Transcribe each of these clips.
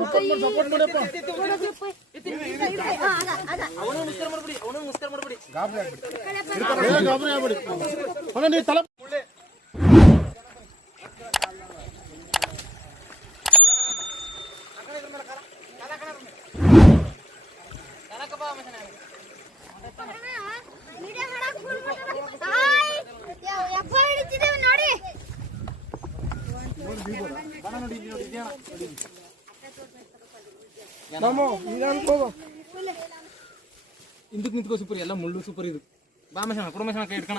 Support ಮಾಡಪ್ಪ ಅವನು ಮುಸ್ಕರ ಮಾಡ್ಬಿಡಿ ಅವನು ಮುಸ್ಕರ ಮಾಡ್ಬಿಡಿ ಏ ಗಾಬರಿ ಆಗ್ಬಿಡಿ ಅಣ್ಣ ನೀವು ತಲೆ ಎಪ್ಪ ಹಿಡಿತಿದ್ದೇವೆ ನೋಡಿ ಮಾಮು ನೀನು ಅನ್ಕೋಬ ಹಿಂದಕ್ಕೆ ನಿಂತ್ಕೋ ಸೂಪರ್ ಎಲ್ಲ ಮುಳ್ಳು ಸೂಪರ್ ಇದು. ಬಾ ಮಶಾನ ಕೊಡು ಮಶಾನ ಕೈ ಇಟ್ಕಣ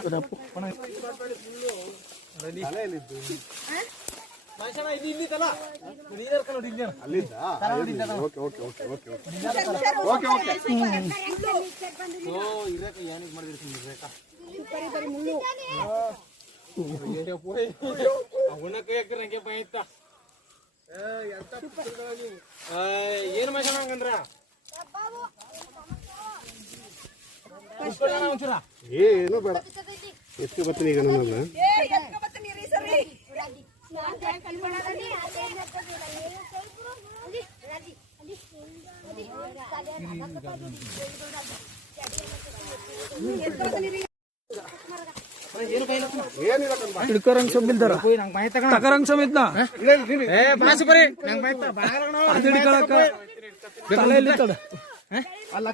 ಮಶಾನ ಇದು ಇಲ್ಲಿ ತಲ ಇದು ಇಲ್ಲಿ ಇರ್ಕೊ ನೋಡಿ ಇಲ್ಲಿ okay okay okay okay okay. Okay ಓ ಇರಕ ಏನಿಗೆ ಮಾಡಿದಿರ್ತೀನಿ ಇರಕ ಅವನ ಕೈ ಹಾಕಿರಂಗೆ ಭಯ ಬಾಯ್ತ ಏನು ಉಸ್ಕೊಳ್ಳೋಣ ಒಂಚೂರ. ಏನು ಬೇಡ. ಎಷ್ಟು ಬರ್ತೀನಿ ಈಗ ನನ್ನ ಏನು ಬೈಲ ಏನಿಲ್ಲ ಕಣ್ ಬಾ. ಹಿಡ್ಕರಂಗ್ ಸಮಿಲ್ದಾರ ತಕರಂಗ್ ಬಾಗಲಗಣ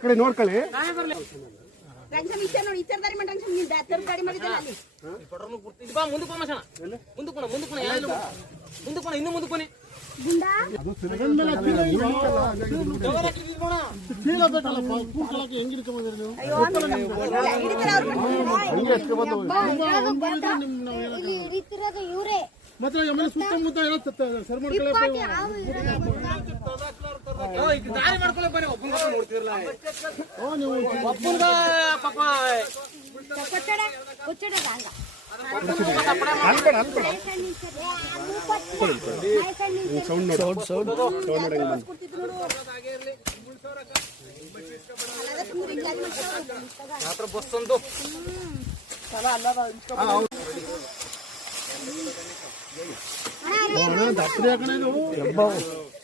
ಅದು ನೋಡ್ಕೊಳ್ಳಿ ಇನ್ನು ಮುಂದಕ್ಕೆ ಇವರೇ ಮತ್ತೆ ಆಮೇಲೆ ಸುತ್ತಮುತ್ತ ಎಲ್ಲ ಸರ್ ಒಬ್ಬನ ಪಾಪ ಕೊಚ್ಚಡ ಕೊಚ್ಚಡದ ಹಂಗ ಅನ್ಬೇಡ ಅನ್ಬೇಡ ಸೌಂಡ್ ನೋಡಿ ಸೌಂಡ್ ಸೌಂಡ್ ನೋಡಿ ಹೆಂಗ್ ಬಂತು. ಮಾತ್ರ ಬಸ್ ಒಂದು ಓ, ಅಣ್ಣ ದಪ್ಪರಿ ಹಾಕಣ ಇದು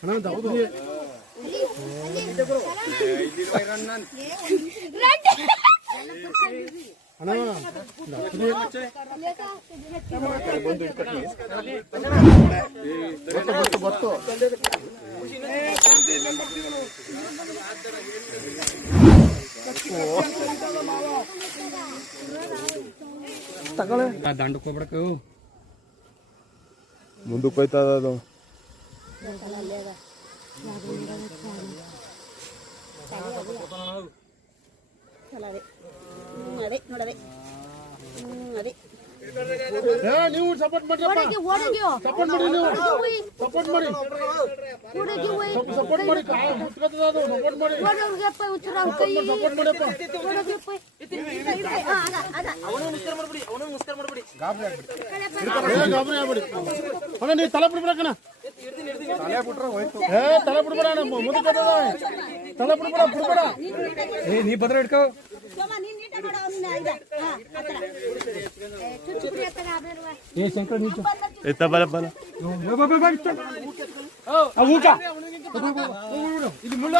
ಅಣ್ಣ ದಪ್ಪರಿ ಅಣ್ಣ ದಂಡಕ್ಕೆ ಹೋಗ್ಬಿಡಕು ಮುಂದಕ್ಕೆ ಹೋಯ್ತದ ಅದು ಹ್ಮ್, ಅದೇ ನೋಡದೆ. ಹ್ಮ್ ಅದೇ. ಏ ನೀವು ಸಪೋರ್ಟ್ ಮಾಡ್ರಪ್ಪ. ಓಡೋಗ್ಯೋ ಸಪೋರ್ಟ್ ಮಾಡಿ ನೀವು. ಸಪೋರ್ಟ್ ಮಾಡಿ. ಓಡೋಗಿ ಹೋಯ್ ಸಪೋರ್ಟ್ ಮಾಡಿ. ಕಾಲು ಮುಚ್ಕೊತದ ಅದು. ಸಪೋರ್ಟ್ ಮಾಡಿ. ಓಡೋಗ್ಯಪ್ಪ ಉಚ್ಚರ ಕೈ. ಸಪೋರ್ಟ್ ಮಾಡಿಯಪ್ಪ ಓಡೋಗ್ಯಪ್ಪ. ಅವನು ಮುಸ್ಕರ ಮಾಡ್ಬಿಡಿ ಅವನು ಮುಸ್ಕರ ಮಾಡ್ಬಿಡಿ. ಏ ಗಾಬರಿ ಆಗ್ಬಿಡಿ. ಅಣ್ಣ ನೀವು ತಲೆ ಬಿಡ್ಬಿಡಕಣ ಏ ತಲೆ ಬಿಡ್ಬೇಡ ಅಣ್ಣ ಮುದುಕದ ತಲೆ ಬಿಡ್ಬೇಡ ಬಿಡ್ಬೇಡ ಏ ನೀ ಬದ್ರ ಹಿಡ್ಕೋ. ಸೋಮ ನೀನ್ ನೀಟ ಮಾಡು ಅವ್ನ ಇದ ಹಾ ಆ ಥರ. ಚುಚ್ಚುಕುರಿ ಹತ್ತಾಗ ಆಮೇಲೆ ಏ ಶಂಕರ್ ನೀಚ ಎತ್ತ ಬಲ ಬಲ ಊಟ ಇದು ಮುಳ್ಳು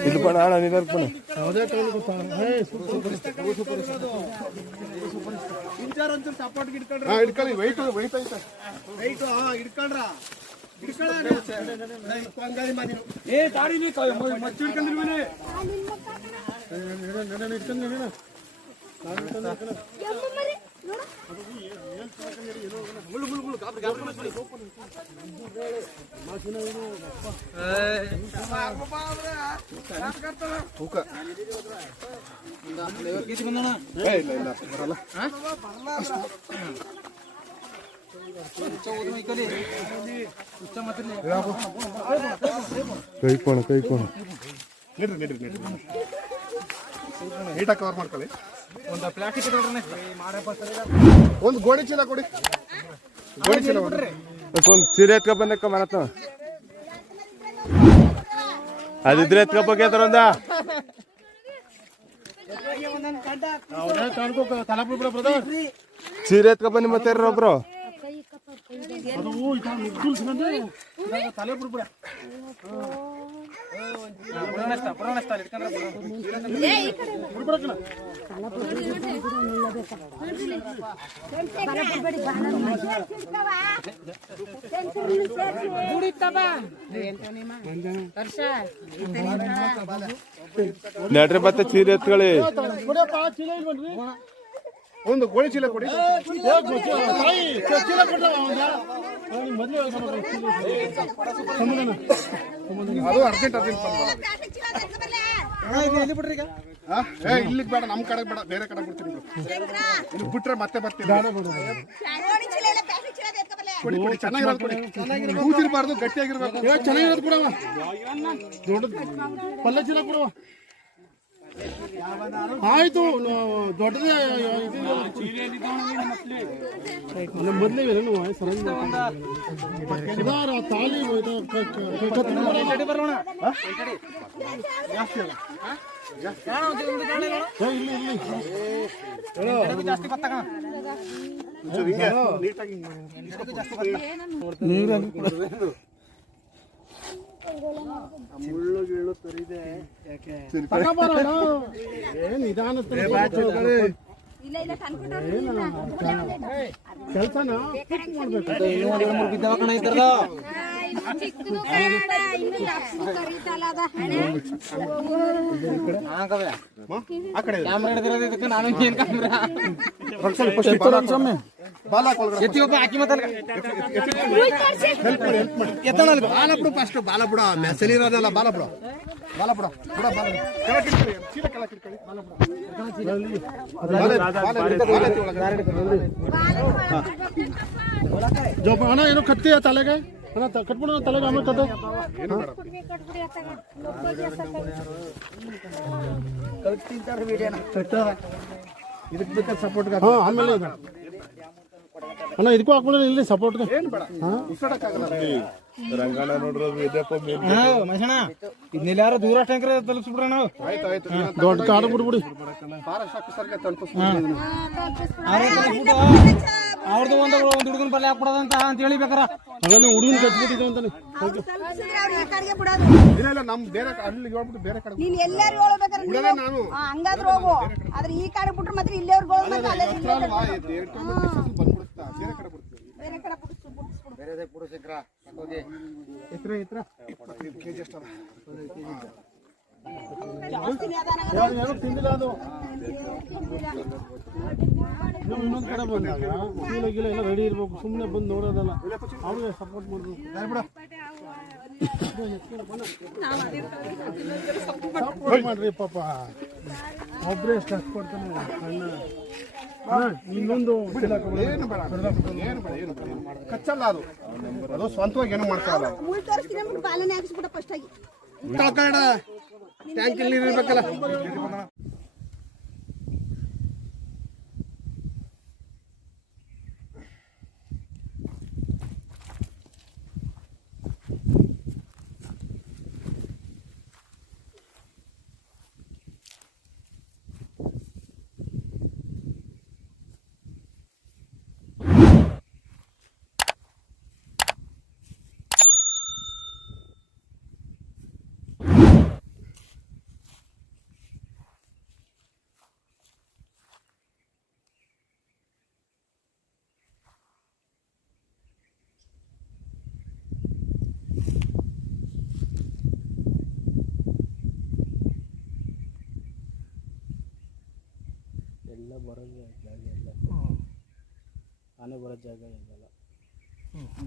ಇದು ಪಣ ಅಣ್ಣ ನೀನು ಪಣ ಯಾವುದೇ ಕಾಲಕ್ಕೂ ಏ ಸೂಪರ್ ಹಾ ವೈಟ್ ವೈಟ್ ಐತೆ. ಏ ದಾರಿ ನೀ ಮಚ್ಚಿ ಹಿಡ್ಕೊಂಡಿರ್ವೇನೆ ನಡೆ, ನಡೆ, ನಡೆ, ಕೈಕೋಣ ನಡೆ. ಎಮ್ಮು ಮರಿ ನೋಡು ಕೈ ಕೋಣ ಕೈ ಕೋಣ ನಡ್ರಿ ನಡ್ರಿ ನಡ್ರಿ ಕವರ್ ಮಾಡ್ಕೊಳ್ಳಿ ಒಂದು ಪ್ಲಾಸ್ಟಿಕ್ ಒಂದು ಗೋಣಿ ಚೀಲ ಕೊಡಿ ಗೋಡೆ ಚೀಲ ಕೊಡ್ರಿ ಕೊಂಡ್ ಸೀರೆ ಎತ್ಕೊ ಬಂದಕ್ಕ ಮನತ್ ಅದಿದ್ರೆ ಎತ್ಕೊ ಹೋಗ್ಯಾತಾರ ಒಂದ ಸೀರೆ ಎತ್ಕೊ ಬನ್ನಿ ಮತ್ತೆ ಒಬ್ರು ತಲೆ ಬಿಡ್ಬಿಡ ನಡ್ರಿ ಮತ್ತೆ ಸೀರೆ ಎತ್ಕೊಳ್ಳಿ ಕೊಡಿಯಪ್ಪ ಚೀಲ ಇಲ್ಲ ಬನ್ರಿ ಒಂದು ಗೋಳಿ ಚೀಲ ಕೊಡಿ. ಅದು ಅರ್ಜೆಂಟ್ ಅರ್ಜೆಂಟ್ ಇಲ್ಲಿ ಬೇಡ ನಮ್ಮ ಕಡೆ ಬೇಡ ಬೇರೆ ಕಡೆ ಬಿಡ್ತೀನಿ ಇಲ್ಲಿ ಬಿಟ್ರೆ ಮತ್ತೆ ಬರ್ತೀನಿ. ಕೊಡಿ ಕೊಡಿ ಚೆನ್ನಾಗಿರೋದು ಕೊಡಿ. ಕೂತಿರ್ಬಾರ್ದು ಗಟ್ಟಿಯಾಗಿರ್ಬೇಕು. ಚೆನ್ನಾಗಿರೋದು ಕೊಡವ ದೊಡ್ಡದು. ಪಲ್ಲ ಚೀಲ ಕೊಡವ ಆಯ್ತು ದೊಡ್ಡದೇ ಮೊದಲೇ? ಜಾಸ್ತಿ ಅಲ್ಲ? ಗಿಳ್ಳು ಇಲ್ಲಿ ಯಾಕೆ. ಏನ್ ನಿಧಾನ. ಕೆಲಸನ ಮಾಡ್ಬೇಕು ಚಿಕ್ಕದು ಕನ್ನಡ ಇನ್ನು ಜಾಸ್ತಿ ಕರೀತಲ್ಲ ಅದ ಆ ಕಡೆ ನಾನು ಏನ್ ಕಾಮ್ರಾ ಸ್ವಲ್ಪ first ಬಾಲ ಹಾಕು. ಬಾಲ ಹಾಕೊಳ್ರಿ. ಎತ್ತಿಗೊಬ್ಬ ಹಾಕಿ ಮತ್ತೆ ಬಾಲ ಬಿಡು ಫಸ್ಟ್ ಬಾಲ ಬಿಡು ಮೆಸಲಿ ಇರೋದಲ್ಲ ಬಾಲ ಬಿಡು ಬಾಲ ಬಿಡು ಬಿಡ ಬಾಲ ಬಿಡು. ಕೆಳಕ್ಕೆ ಇಟ್ಕೊಳ್ಳಿ, ಚೀಲ ಕೆಳಕ್ಕೆ ಇಟ್ಕೊಳ್ಳಿ, ಬಾಲ ಬಿಡು. ಬಾಲ- ಬಾಲ ಬಿಡಿ, ಬಾಲ ಎತ್ತಿ ಒಳಗಡೆ. ಜೋಪ ಅಣ್ಣ ಏನೋ ಕತ್ತಿ ತಲೆಗೆ ಅಣ್ಣ ತ- ಕಟ್ಬಿಡು ತಲೆಗೆ ಆಮೇಲೆ ಕತ್ತ ಇದಕ್ಕೆ ಬೇಕಾದ ಸಪೋರ್ಟ್ ಆಮೇಲೆ ಇದು. ಅಣ್ಣ ಇದಕ್ಕೂ ಹಾಕ್ಬಿಡ ಇಲ್ಲಿ ಸಪೋರ್ಟ್ ಏನು ಬೇಡ. ರಂಗಣ್ಣ ನೋಡ್ರಿ ಇದಪ್ಪ ಮನುಷ್ಯಣ ಇದನ್ನೆಲ್ಲ ಯಾರು ದೂರ ಟ್ಯಾಂಕರ್ ತಲುಪಿಸ್ಬಿಡ್ರ ನಾವು. ಆಯ್ತು ಆಯ್ತು. ದೊಡ್ಡ ಕಾಡು ಬಿಡ್ಬಿಡಿ. ಅವ್ರದ್ದು ಒಂದು ಒಂದು ಹುಡುಗನ ಪಲ್ಲೆ ಹಾಕ್ಬಿಡೋದಂತ ಅಂತ ಹೇಳಿ ಬೇಕಾರ. ಅದನ್ನ ಹುಡುಗನ ಕಟ್ಬಿಟ್ಟಿದ್ದು ಅಂತಾನೆ. ಅವ್ರು ತಲುಪಿಸಿದ್ರೆ ಅವ್ರು ಈ ಕಡೆಗೆ ಬಿಡೋದು. ಇಲ್ಲ ಇಲ್ಲ ನಮ್ ಬೇರೆ ಅಲ್ಲಿ ಹೇಳ್ಬಿಟ್ಟು ಬೇರೆ ಕಡೆ ನೀನ್ ಎಲ್ಲಾರು ಹೇಳ್ಬೇಕಾದ್ರೆ ನಾನು ಹಾ, ಹಂಗಾದ್ರೆ ಹೋಗು. ಆದ್ರೆ ಈ ಕಡೆ ಬಿಟ್ರೆ ಮಾತ್ರ ಇಲ್ಲೇ ಅವ್ರಿಗೆ ಎರಡು ಟೈಮ್ ಬಂದ್ಬಿಡುತ್ತಾ ಬೇರೆ ಕಡೆ ಬಿಡ್ತೀವಿ ಬೇರೆ ಕಡೆ ಬಿಡಿಸ್ತು ಬಿಡಿಸ್ಬಿಡು ಎತ್ತರ ಎತ್ತರ? ಇಪ್ಪತ್ತೈದು ಕೆಜಿ ಅಷ್ಟಲ್ಲ ಜಾಸ್ತಿ ನಿಧಾನ ಆಗೋದು. ಯಾರು ಯಾರು ತಿಂದಿಲ್ಲ ಅದು? ನೀವು ಇನ್ನೊಂದ್ ಕಡೆ ಬಂದಾಗ ಚೀಲ ಗೀಲ ಎಲ್ಲ ರೆಡಿ ಇರಬೇಕು. ಸುಮ್ಮನೆ ಬಂದು ನೋಡೋದಲ್ಲ. ಅವ್ರಿಗೆ ಸಪೋರ್ಟ್ ಮಾಡ್ಬೇಕು. ಸಪೋರ್ಟ್ ಮಾಡ್ರಿ ಪಾಪ. ಒಬ್ರೇ ಎಷ್ಟು ಅಣ್ಣ, ಇನ್ನೊಂದು ಚೀಲ ಏನು ಬೇಡ ಏನು ಬೇಡ ಏನು ಬೇಡ. ಕಚ್ಚಲ್ಲ ಅದು. ಅದು ಸ್ವಂತವಾಗಿ ಏನು ಮಾಡ್ತಾರಲ್ಲ ಮುಳ್ ತೋರಿಸ್ತೀನಿ ಅಂದ್ಬಿಟ್ಟು ಬಾಲನೆ ಹಾಕಿಸ್ಬಿಟ್ಟ ಫಸ್ಟ್ ಆಗಿ. ಟ್ಯಾಂಕ್ ಇಲ್ಲಿ ಇರ್ಬೇಕಲ್ಲ. ಬರೋ ಜಾಗ ಇಲ್ಲ. ಆನೆ ಬರೋ ಜಾಗ ಇದೆಲ್ಲ ಹ್ಞೂ ಹ್ಞೂ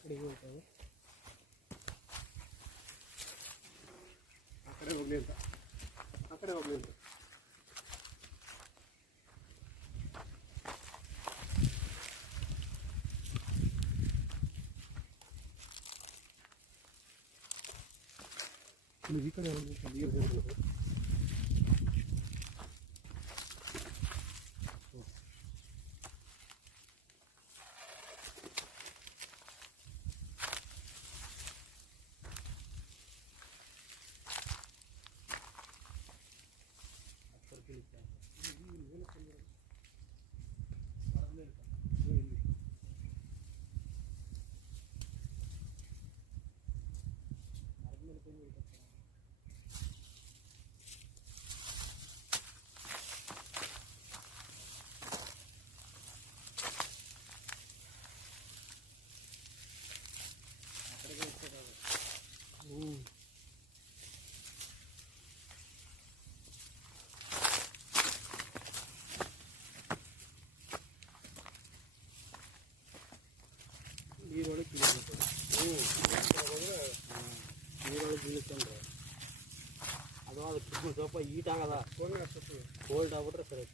ಕಡೆಗೆ ಹೋಗ್ತವೆ ಆ ಕಡೆ ಹೋಗ್ಲಿ ಅಂತ ಆ ಕಡೆ ಹೋಗ್ಲಿ ಅಂತ ಇಲ್ಲಿ ಈ ಕಡೆ 이거를 끼워줄 거예요. ಬೀಳ್ಕೊಂಡ್ರೆ ಅದು ಅದು ಸ್ವಲ್ಪ ಹೀಟ್ ಆಗಲ್ಲ. ಕೋಲ್ಡ್ ಆಗ್ಬಿಟ್ರೆ ಸರಿ.